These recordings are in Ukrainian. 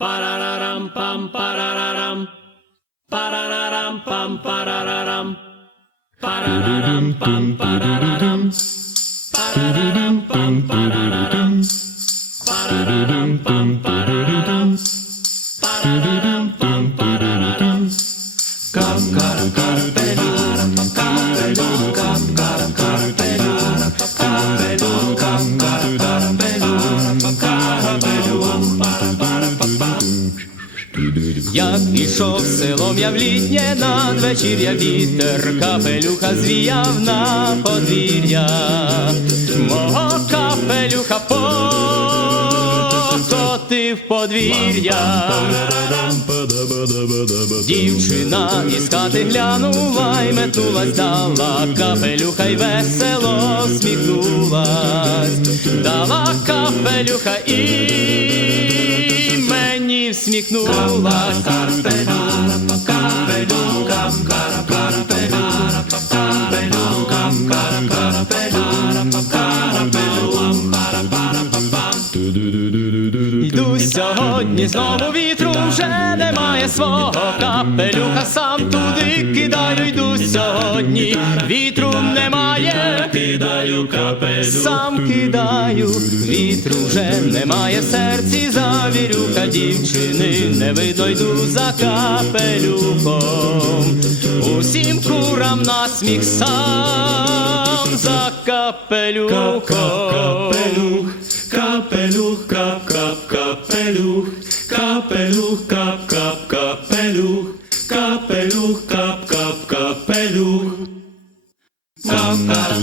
Pararam pam pararam. Pararam pam pararam. Pararam pam pararam. Pararam pam pararam. Pararam pam pararam. Pararam pam pararam. Come, come, come. Як ішов селом я в літнє надвечір'я вітер, капелюха звіяв на подвір'я, мого капелюха покотив подвір'я. Дівчина із хати глянула й метнулась, дала. Капелюха й весело сміхнулась, дала капелюха і мені всміхнулась. Йду сьогодні знову вітру вже немає свого капелюха, сам туди кидаю, йду сьогодні, вітру немає, Кидаю капелю сам кидаю, вітру вже немає в серці, завірюха дівчини, не видно йду за капелюхом, усім курам насміх сам за капелюхом. Капелюх, капелюх, кап, кап, капелюх, капелюх, кап, кап, капелюх, капелюх, кап, кап,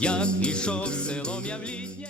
Як ішов селом я в літнє.